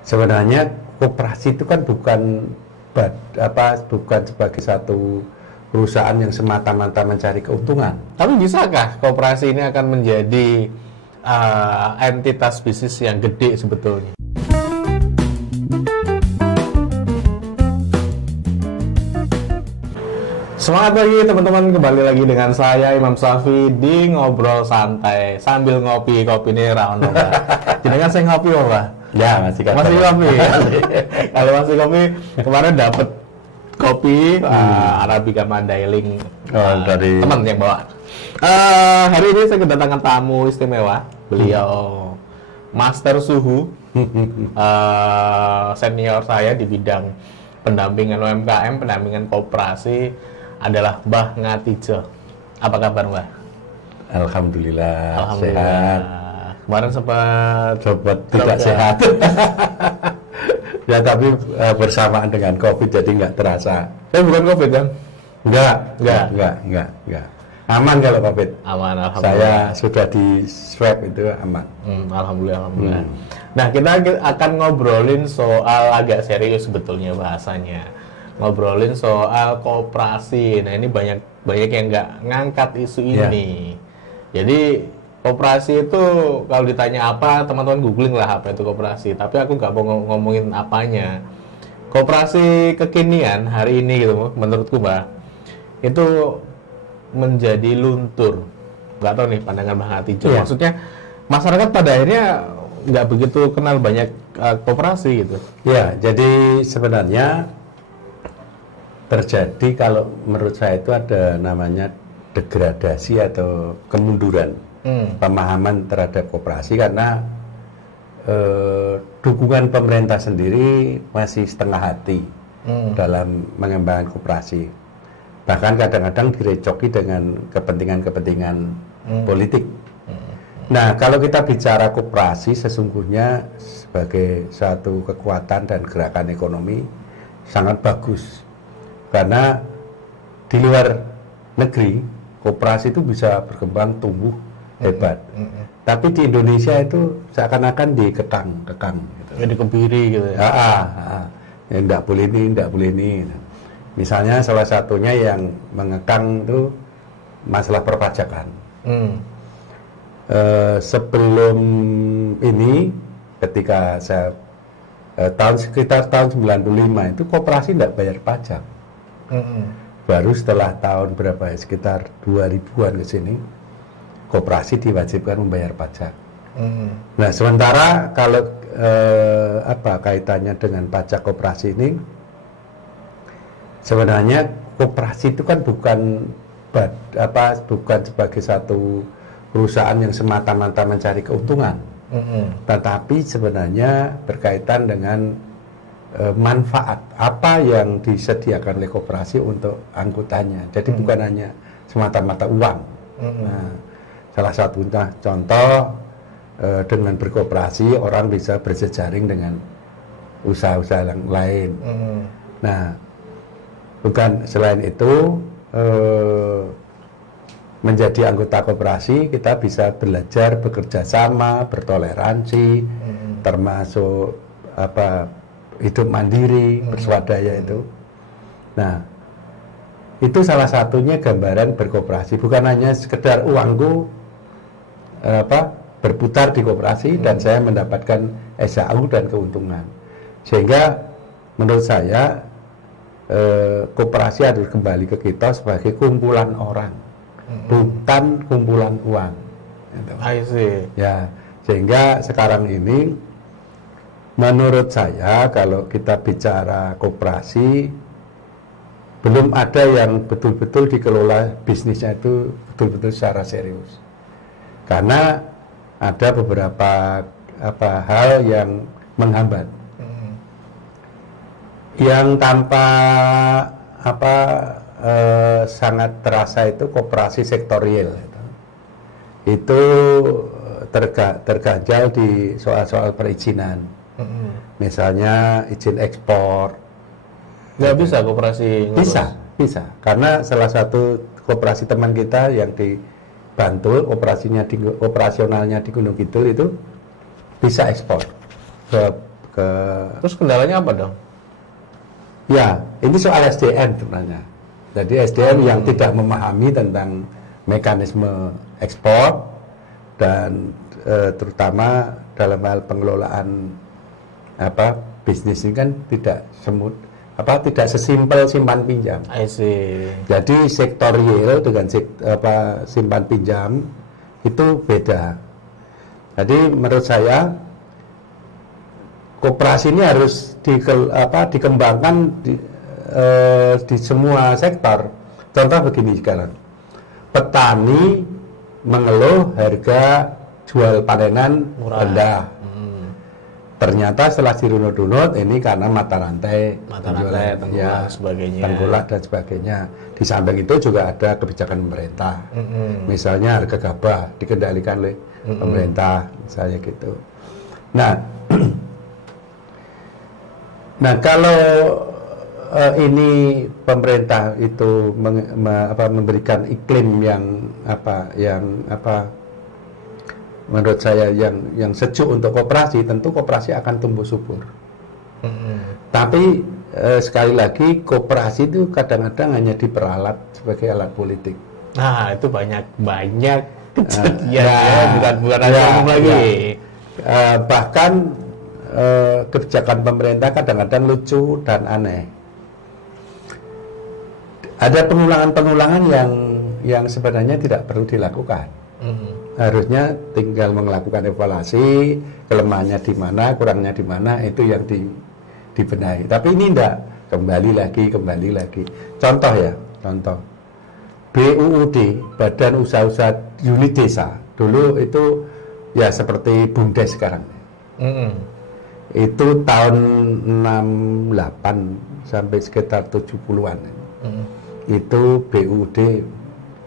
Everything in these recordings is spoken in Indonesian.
sebenarnya koperasi itu kan bukan sebagai satu perusahaan yang semata-mata mencari keuntungan. Tapi bisakah koperasi ini akan menjadi entitas bisnis yang gede sebetulnya? Semangat pagi teman-teman, kembali lagi dengan saya Imam Safi di Ngobrol Santai sambil ngopi ini round. Jadi kan saya ngopi Pak? Ya, masih ngopi. Kalau masih kopi, kemarin dapat kopi Arabica Mandailing dari teman yang bawa. Hari ini saya kedatangan tamu istimewa. Beliau master suhu, senior saya di bidang pendampingan UMKM, pendampingan koperasi adalah Mbah Ngatijo. Apa kabar Mbah? Alhamdulillah. Sehat. Kemarin sempat tidak sehat. Ya tapi bersamaan dengan COVID jadi nggak terasa. Bukan COVID kan? Enggak. Aman kalau COVID. Aman, alhamdulillah. Saya sudah di swab itu aman. Alhamdulillah. Nah, kita akan ngobrolin soal agak serius sebetulnya bahasanya. Ngobrolin soal koperasi. Nah, ini banyak yang nggak ngangkat isu ini. Jadi koperasi itu kalau ditanya apa, teman-teman googling lah apa itu koperasi. Tapi aku nggak mau ngomongin apanya. Koperasi kekinian hari ini gitu, menurutku Mbak, itu menjadi luntur. Nggak tahu nih pandangan Mbak Ngatijo. Maksudnya masyarakat pada akhirnya nggak begitu kenal banyak koperasi gitu. Ya, jadi sebenarnya terjadi kalau menurut saya itu ada namanya degradasi atau kemunduran pemahaman terhadap koperasi karena dukungan pemerintah sendiri masih setengah hati dalam mengembangkan koperasi. Bahkan kadang-kadang direcoki dengan kepentingan-kepentingan politik. Nah, kalau kita bicara koperasi sesungguhnya sebagai suatu kekuatan dan gerakan ekonomi sangat bagus. Karena di luar negeri koperasi itu bisa berkembang tumbuh hebat. Tapi di Indonesia itu seakan-akan dikekang gitu. Ya dikebiri gitu ya. Ya enggak boleh ini. Misalnya salah satunya yang mengekang itu masalah perpajakan. Sebelum ini ketika saya sekitar tahun 95 itu koperasi enggak bayar pajak. Baru setelah tahun berapa ya, sekitar 2000-an ke sini koperasi diwajibkan membayar pajak. Nah, sementara kalau kaitannya dengan pajak koperasi ini, sebenarnya koperasi itu kan bukan sebagai satu perusahaan yang semata-mata mencari keuntungan, tetapi sebenarnya berkaitan dengan manfaat apa yang disediakan oleh koperasi untuk angkutannya. Jadi bukan hanya semata-mata uang. Nah, salah satu contoh dengan berkoperasi orang bisa berjejaring dengan usaha-usaha yang lain. Nah, bukan selain itu menjadi anggota koperasi kita bisa belajar bekerja sama, bertoleransi, termasuk hidup mandiri, berswadaya itu. Nah, itu salah satunya gambaran berkoperasi. Bukan hanya sekedar uangku berputar di koperasi dan saya mendapatkan SAU dan keuntungan. Sehingga menurut saya koperasi harus kembali ke kita sebagai kumpulan orang, bukan kumpulan uang. I see. Ya, sehingga sekarang ini menurut saya kalau kita bicara koperasi belum ada yang betul-betul dikelola bisnisnya itu betul-betul secara serius. Karena ada beberapa hal yang menghambat. Yang tanpa sangat terasa itu koperasi sektorial. Itu terganjal di soal-soal perizinan. Misalnya izin ekspor. Nggak bisa koperasi ngurus? Bisa. Karena salah satu koperasi teman kita yang di Bantul, operasionalnya di Gunung Kidul itu bisa ekspor ke Terus kendalanya apa dong? Ya, ini soal SDM sebenarnya. Jadi SDM yang tidak memahami tentang mekanisme ekspor dan terutama dalam hal pengelolaan bisnis ini kan tidak sesimpel simpan pinjam. I see. Jadi sektor real dengan simpan pinjam itu beda. Jadi menurut saya koperasi ini harus dikembangkan di semua sektor. Contoh begini sekarang, petani mengeluh harga jual panenan rendah. Ternyata setelah dirunut-runut ini karena mata rantai tengkulak, sebagainya. Tengkulak dan sebagainya. Di samping itu juga ada kebijakan pemerintah. Misalnya harga gabah dikendalikan oleh pemerintah, misalnya gitu. Nah, kalau ini pemerintah itu memberikan iklim yang menurut saya yang sejuk untuk koperasi, tentu koperasi akan tumbuh subur. Tapi sekali lagi koperasi itu kadang-kadang hanya diperalat sebagai alat politik. Nah, itu banyak kejadian bukan umum lagi. Bahkan kebijakan pemerintah kadang-kadang lucu dan aneh. Ada pengulangan-pengulangan yang sebenarnya tidak perlu dilakukan. Harusnya tinggal melakukan evaluasi, kelemahannya di mana, kurangnya di mana, itu yang dibenahi. Tapi ini enggak, kembali lagi. Contoh BUUD, Badan Usaha-Usaha Unit Desa, dulu itu ya seperti BUMDes sekarang. Itu tahun 68 sampai sekitar 70-an. Itu BUUD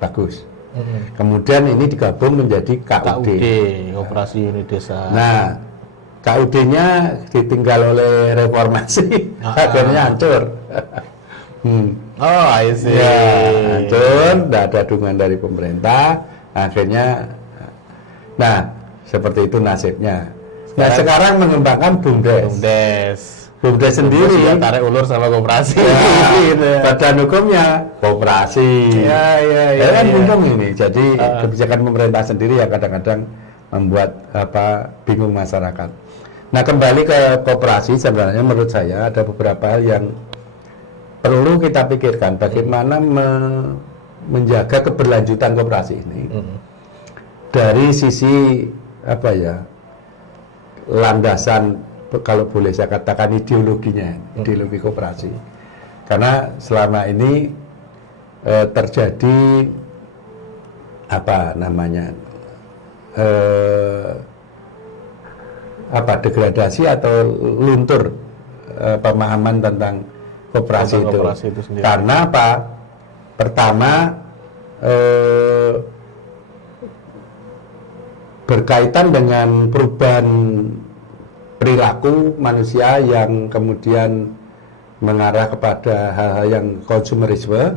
bagus. Kemudian ini digabung menjadi KUD, Koperasi Unit Desa. Nah, KUD-nya ditinggal oleh reformasi, akhirnya hancur. Oh, I see. Ya, hancur, tidak ada dukungan dari pemerintah, akhirnya, seperti itu nasibnya. Sekarang mengembangkan BUMDes. BUMDes sendiri tarik ulur sama koperasi. Badan hukumnya koperasi. Kan bingung ini. Jadi kebijakan pemerintah sendiri yang kadang-kadang membuat bingung masyarakat. Nah, kembali ke koperasi, sebenarnya menurut saya ada beberapa hal yang perlu kita pikirkan. Bagaimana menjaga keberlanjutan koperasi ini dari sisi landasan, kalau boleh saya katakan ideologinya, ideologi koperasi. Karena selama ini terjadi degradasi atau luntur pemahaman tentang koperasi itu sendiri. Karena pertama berkaitan dengan perubahan perilaku manusia yang kemudian mengarah kepada hal-hal yang konsumerisme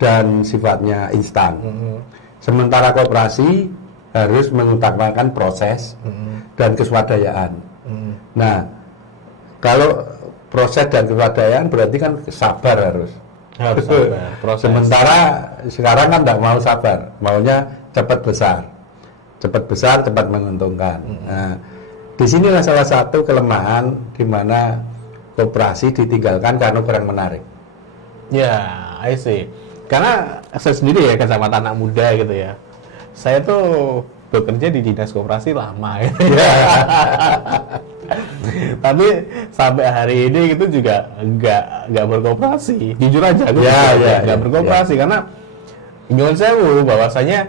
dan sifatnya instan. Sementara koperasi harus mengutamakan proses dan keswadayaan. Nah, kalau proses dan keswadayaan berarti kan sabar harus sabar, proses. Sementara sekarang kan tidak mau sabar, maunya cepat besar, cepat menguntungkan. Nah, disinilah salah satu kelemahan di mana koperasi ditinggalkan karena kurang menarik. Ya, I see. Karena saya sendiri ya, kacamata anak muda gitu ya. Saya tuh bekerja di dinas koperasi lama ya. Tapi sampai hari ini itu juga nggak berkoperasi. Jujur aja, aku nggak berkoperasi karena nyuwun sewu bahwasanya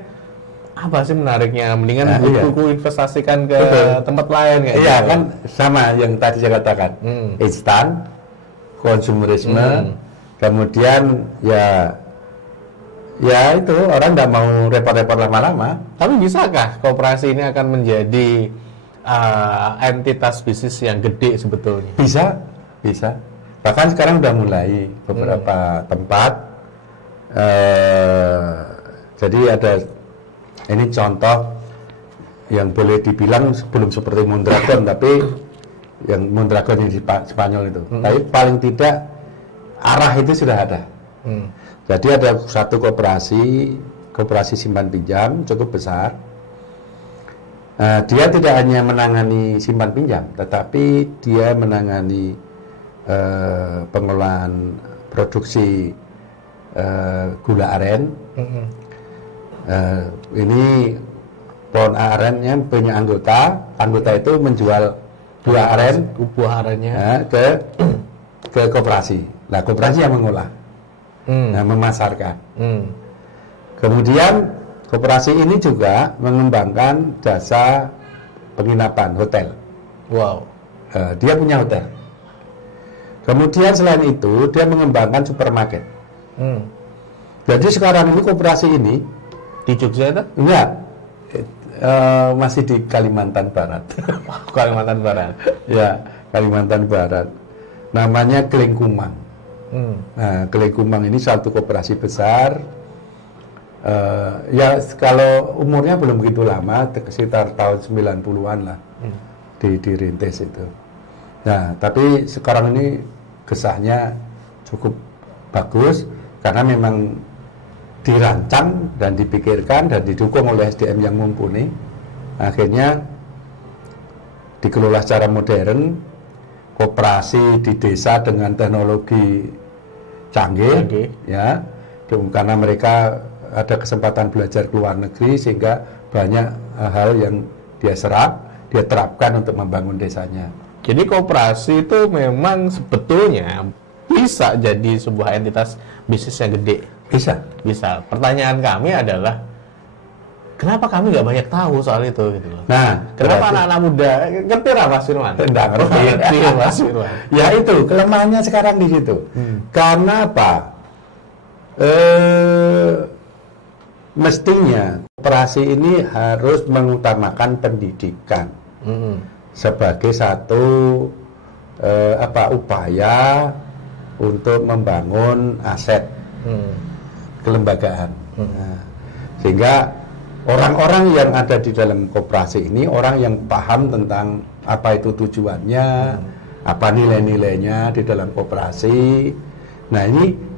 apa sih menariknya, mendingan buku investasikan ke tempat lain kayak gitu. Kan sama yang tadi saya katakan, instan, konsumerisme, kemudian ya itu orang nggak mau repot-repot lama-lama. Tapi bisakah koperasi ini akan menjadi entitas bisnis yang gede sebetulnya? Bisa. Bahkan sekarang udah mulai beberapa tempat. Jadi ada, ini contoh yang boleh dibilang belum seperti Mondragon, tapi yang Mondragon yang di Spanyol itu. Tapi paling tidak arah itu sudah ada. Jadi ada satu koperasi simpan pinjam cukup besar. Dia tidak hanya menangani simpan pinjam, tetapi dia menangani pengelolaan produksi gula aren. Ini pohon arennya punya anggota itu menjual buah arennya ke koperasi. Nah, koperasi yang mengolah, memasarkan. Kemudian koperasi ini juga mengembangkan jasa penginapan, hotel. Wow. Dia punya hotel. Kemudian selain itu dia mengembangkan supermarket. Jadi sekarang ini koperasi ini di Jogja itu? Enggak. Masih di Kalimantan Barat. Kalimantan Barat. Ya, Kalimantan Barat. Namanya Kelingkumang. Nah, Kelingkumang ini satu koperasi besar. Ya kalau umurnya belum begitu lama, sekitar tahun 90-an lah dirintis itu. Nah, tapi sekarang ini gesahnya cukup bagus karena memang dirancang dan dipikirkan dan didukung oleh SDM yang mumpuni. Akhirnya dikelola secara modern, koperasi di desa dengan teknologi canggih. Ya, karena mereka ada kesempatan belajar ke luar negeri sehingga banyak hal yang dia terapkan untuk membangun desanya. Jadi koperasi itu memang sebetulnya bisa jadi sebuah entitas bisnis yang gede. Bisa. Pertanyaan kami adalah kenapa kami nggak banyak tahu soal itu gitu loh. Nah, kenapa anak-anak muda ngerti lah Mas Firman? Tidak ngerti Mas Firman. Ya itu kelemahannya sekarang di situ. Karena apa? Mestinya koperasi ini harus mengutamakan pendidikan sebagai satu upaya untuk membangun aset kelembagaan. Nah, sehingga orang-orang yang ada di dalam koperasi ini orang yang paham tentang apa itu tujuannya, apa nilai-nilainya di dalam koperasi. Nah,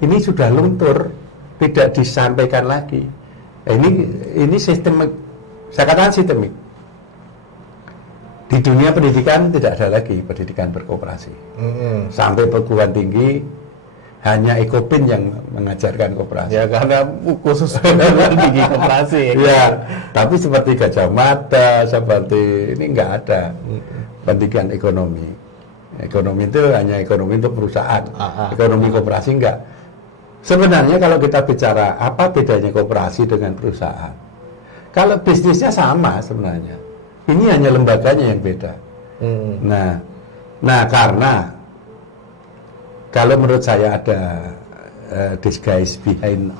ini sudah luntur, tidak disampaikan lagi. Ini sistemik, saya katakan sistemik. Di dunia pendidikan tidak ada lagi pendidikan berkoperasi. Sampai perguruan tinggi hanya Ekopin yang mengajarkan koperasi. Ya karena khusus perguruan tinggi koperasi. Ya, tapi seperti Gajah Mada, seperti ini nggak ada pendidikan ekonomi. Ekonomi itu hanya ekonomi untuk perusahaan. Ekonomi koperasi enggak. Sebenarnya kalau kita bicara apa bedanya koperasi dengan perusahaan, kalau bisnisnya sama sebenarnya, ini hanya lembaganya yang beda. Nah karena kalau menurut saya ada disguise behind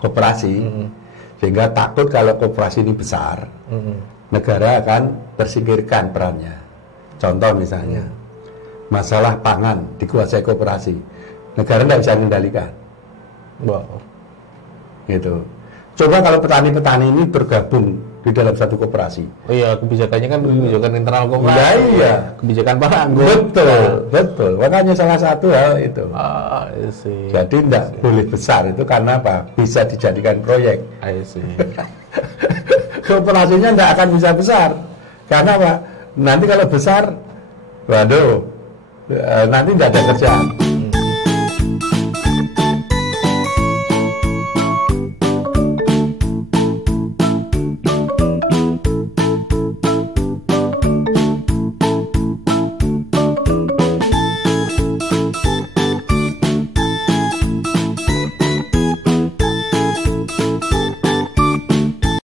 koperasi, sehingga takut kalau koperasi ini besar, negara akan tersingkirkan perannya. Contoh misalnya, masalah pangan dikuasai koperasi, negara tidak bisa mengendalikan. Gitu. Coba kalau petani-petani ini bergabung di dalam satu koperasi. Oh iya, kebijakannya kan kebijakan internal koperasi. Ya, iya. Kebijakan para anggota. Betul. Makanya salah satu hal itu. Jadi tidak boleh besar itu karena apa? Bisa dijadikan proyek. Koperasinya tidak akan bisa besar. Karena apa? Nanti kalau besar, waduh, nanti tidak ada kerjaan.